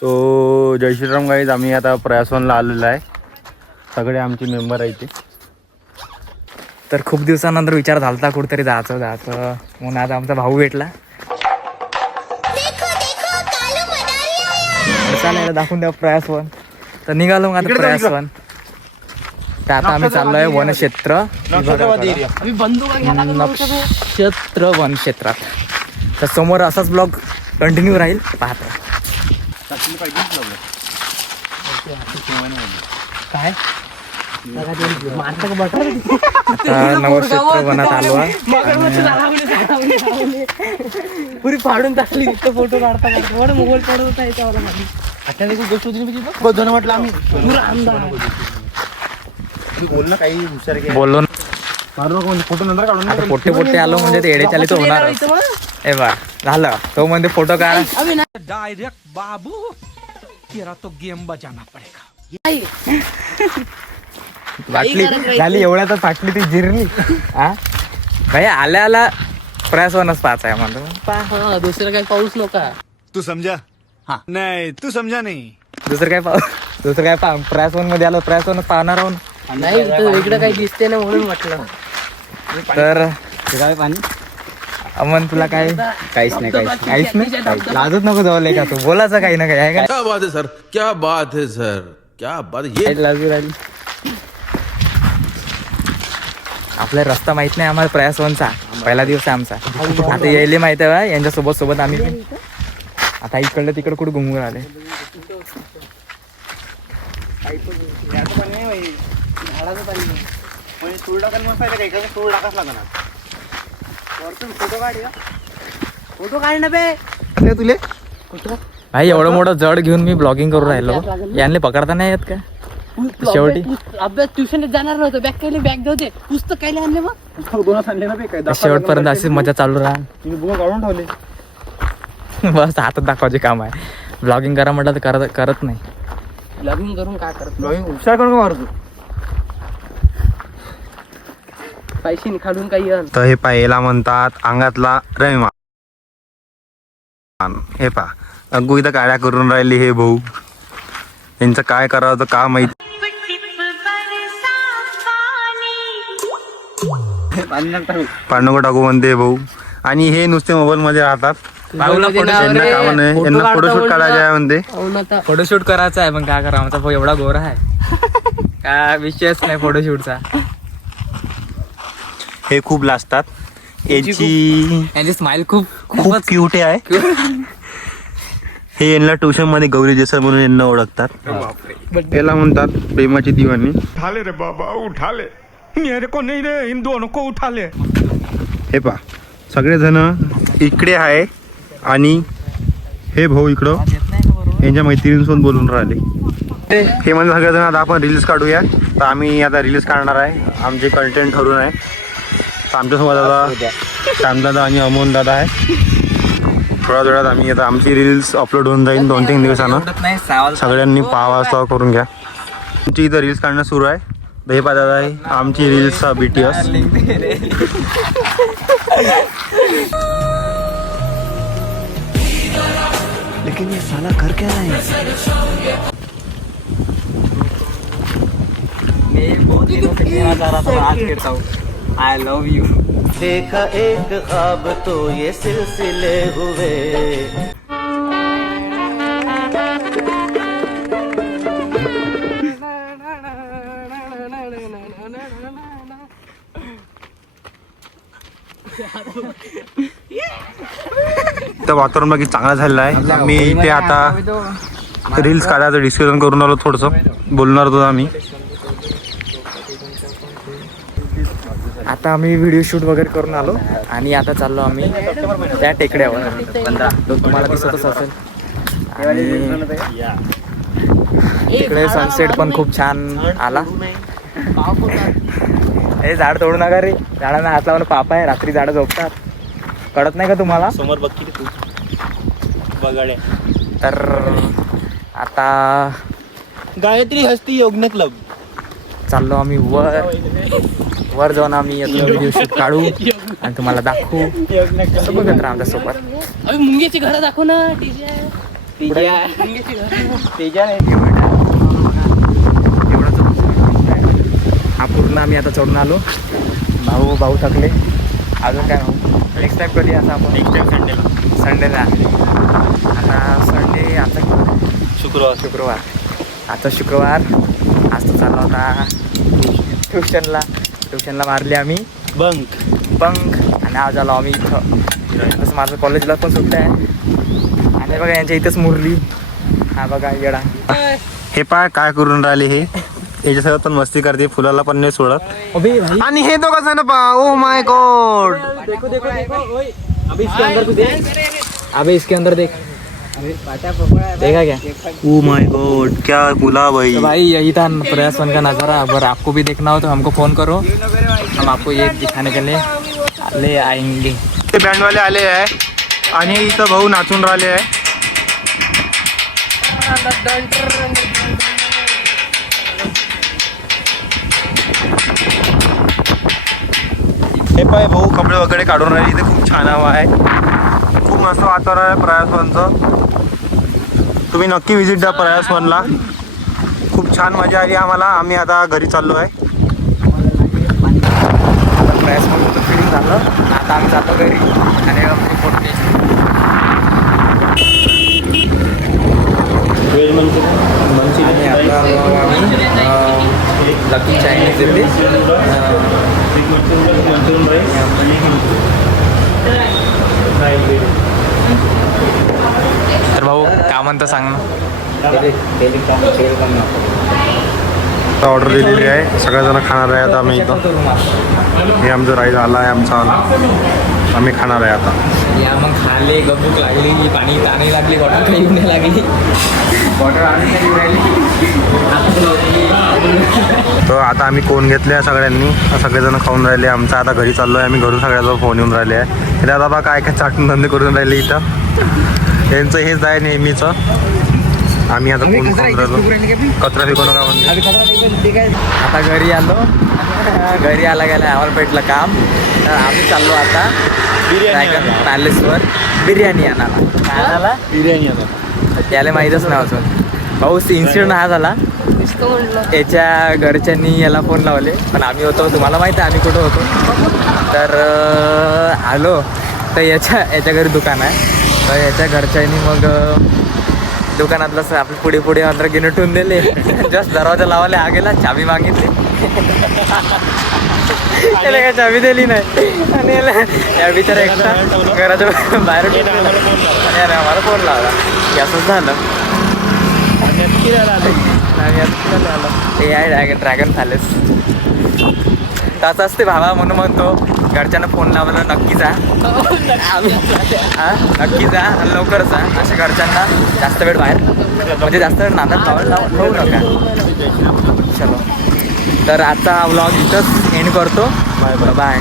तो जय श्रीराम गाईज. आम्ही आता प्रयासवनला आलेलो आहे. सगळे आमचे मेंबर आहेत ते. तर खूप दिवसानंतर विचार झालता कुठेतरी जायचं म्हणून आज आमचा भाऊ भेटला. चालेल दाखवून द्या प्रयासवन. तर निघालो मग आता प्रयासवन. तर आता आम्ही चाललोय वनक्षेत्र नक्षत्र वनक्षेत्रात. तर समोर असाच ब्लॉग कंटिन्यू राहील पाहतो. काय आता नवक्षेत्र वनात आलो आहे. पुरी फाडून टाकली. फोटो काढता काढता मोबाईल पडत होता याच्यावर. आता गोष्ट होती म्हटलं आम्ही बोल ना काही हुशार बोललो ना. फोटो नंतर काढून. आता पोटे आलो म्हणजे ते एडेचाली तो होणार. ए बा झालं तो म्हणजे फोटो काढ डायरेक्ट बाबू तेरा तो गेम बजाना पडेगा. वाटली झाली एवढ्यातच फाटली ती जिरली. हा भाई आल्या आला प्रयासवनच पाच आहे म्हणतो. दुसरं काही पाऊस नका. तू समझा? हाँ नहीं तू समझा नहीं. दुसरं काय प्रयासवन मध्ये आलो. प्रयासवनच पाहणार आहोत. नाही इकडे काही दिसते ना म्हणून म्हटलं. तर काय पाणी अमन तुला काय काहीच नाही. लाजत नको जाऊ का तू. बोलायचं काही ना काही आहे का. क्या बात है सर, क्या बात है सर, क्या बात है. ये लाजू राहिली. आपला रस्ता माहित नाही आम्हाला प्रयासवनचा. पहिला दिवस आहे आमचा. आता यायले माहित आहे बा यांच्या सोबत आम्ही आता इकडलं तिकडं कुठं घुमून आले. फोटो काढ ना बे. तुले भाई एवढं मोठं जड घेऊन मी ब्लॉगिंग करून राहिलो. यांना पकडता नाही येत का शेवटी. अभ्यास ट्युशन जाणार नव्हतं. बॅग काही बॅग जाऊ दे. पुस्तक काही आणले मग दोनच आणले ना बे. काय शेवटपर्यंत अशीच मजा चालू राहा. तुम्ही बुक काढून ठेवले. बस हातात दाखवायचे काम आहे. ब्लॉगिंग करा म्हटलं तर करत नाही. ब्लॉगिंग करून काय करत हुशार करून मारतो. पैसे खालून काही तर हे पाहायला म्हणतात अंगातला रविमान. हे पा अगो इथं काड्या करून राहिली हे भाऊ. यांचं काय करावं तर का माहित. पांडुगो टाकू म्हणते हे भाऊ. आणि हे नुसते मोबाईल मध्ये राहतात. यांना कामं नाही. यांना फोटोशूट काढायचे आहे म्हणते. फोटोशूट करायचा आहे पण काय करा. आमचा भाऊ एवढा गोरा आहे काय विषयच नाही फोटोशूटचा. हे खूप लाजतात. यांची स्माइल खूप क्यूट आहे. हे यांना ट्युशन मध्ये गौरी देसाई म्हणून यांना ओळखतात. याला म्हणतात प्रेमाची दिवाणी. उठा ले रे बाबा उठा ले. मेरे को नहीं रे इन दोनों को उठा ले. हे पा सगळेजण इकडे आहे आणि हे भाऊ इकडं यांच्या मैत्रिणींसोबत बोलून राहिले. हे म्हणजे सगळेजण आता आपण रील्स काढूया. तर आम्ही आता रील्स काढणार आहे. आमचे कंटेंट ठरून आहे. तर आमच्यासोबत आता श्यामदादा आणि अमोल दादा आहे. थोड्या वेळात आम्ही आता आमची रील्स अपलोड होऊन जाईल 2-3 दिवसानं. सगळ्यांनी पाहावा करून घ्या. आमची इथं रील्स काढणं सुरू आहे. हे पा दादा आहे आमची रील्सचा BTS. लेकिन ये साला कर क्या रहा है. I love you. देखा एक ख्वाब तो ये सिलसिले हुए. तर वातावरण बाकी चांगला झालेलं आहे. मी इथे आता रील्स काढायचं डिस्कशन करून आलो. थोडंसं बोलणार होतो आम्ही. आता आम्ही व्हिडिओ शूट वगैरे करून आलो आणि आता चाललो आम्ही त्या टेकड्यावर. तो तुम्हाला दिसतच असेल. आणि तिकडे सनसेट पण खूप छान आला. हे झाड तोडू नका रे. झाडांना हात लावून पाप आहे. रात्री झाडं झोपतात. कळत नाही का तुम्हाला. समोर बघ तू बघाड्या. तर आता गायत्री हस्ती योगने क्लब चाललो आम्ही वर जाऊन आम्ही व्हिडिओ शूट काढू आणि तुम्हाला दाखवू. बघत राहा आमच्यासोबत. मुंग्याची घरं दाखव ना. हा पूर्ण आम्ही आता चढून आलो. भाऊ थकले. अजून काय भाऊ नेक्स्ट टाइम कधी असं आपण नेक्स्ट टाइम संडेला आता संडे आता शुक्रवार आता शुक्रवार. आज तो चालला होता ट्युशनला मारली आम्ही बंक आणि आज आलो आम्ही इथं. तसं माझं कॉलेजला पण सुट्टी आहे. आणि बघा यांच्या इथंच मुरली. हा बघा येडा. हे पाय काय करून राहिले हे. याच्यासोबत पण मस्ती करते, फुलाला पण नाही सोडत. आणि हे दोघं जण पा. Oh my God. देखो अभी इसके अंदर कुछ देख. अबे इसके अंदर देख. देखा क्या? ओ माय गॉड क्या फुला भाई. तो भाई यही था प्रयास वन का नज़ारा. अगर आपको भी देखना हो तो हमको फ़ोन करो, हम आपको ये दिखाने के लिए ले आएंगे. ते बँडवाले आले आहे आणि इथं भाऊ नाचून राहिले आहे. हे पाय भाऊ कपडे वगैरे काढून राहिले. इथे खूप छान हवा आहे, खूप मस्त वातावरण आहे प्रयास वनचं. तुम्ही नक्की विजिट द्या प्रयास वनला. खूप छान मजा आली आम्हाला. आम्ही आता घरी चाललो आहे. प्रयास वन फिलिंग झालं. आता आम्ही जातो घरी आणि आणि आता आम्ही लकी चायनीज येते. तर भाऊ काय म्हणतं सांग ना. ऑर्डर दिलेली आहे, सगळेजण खाणार आहे आता आम्ही इथं. हे आमचं राईस आला आहे, आमचा आला, आम्ही खाणार आहे आता. या मग खाले गबूक लागली, पाणी ताणी लागली, बॉटल काही येऊन लागली, बॉटल आणि राहिली. तर आता आम्ही कोण घेतले सगळ्यांनी, सगळेजण खाऊन राहिले. आमचा आता घरी चाललो आहे आम्ही. घरून सगळ्याजवळ फोन येऊन राहिले आहे. दादा बा काय काय चाटून धंदे करून राहिले इथं. यांचं हेच आहे नेहमीचं. आम्ही आता कोण खाऊन राहिलो. कचरा फेकू नका म्हणजे. आता घरी आलो. घरी आला गेला आम्हाला भेटलं काम. तर आम्ही चाललो आता ड्रॅगन पॅलेसवर बिर्याणी आणायला. त्याला माहीतच नाही अजून. भाऊ इन्सिडेंट हा झाला. याच्या घरच्यांनी याला फोन लावले, पण आम्ही होतो, तुम्हाला माहिती आहे आम्ही कुठं होतो. तर आलो तर याच्या घरी दुकान आहे. तर याच्या घरच्यांनी मग दुकानातलं आपले पुढे मात्र गिनटून दिले. जस्ट दरवाजा लावायला हा गेला, चाबी मागितली. त्याला काय चाबी दिली नाही आणि या बिचारा एकटा घराच्या बाहेर आणि याने आम्हाला फोन लावला की असंच झालं. ते आहे ड्रॅगन पॅलेस. तसं असते भावा, म्हणून म्हणतो घरच्यांना फोन लावायला नक्की जा. नक्की जा आणि लवकर जा. अशा घरच्यांना जास्त वेळ बाहेर म्हणजे जास्त वेळ नादात लावू नका. चलो तर आजचा हा व्लॉग इथंच एंड करतो. बाय.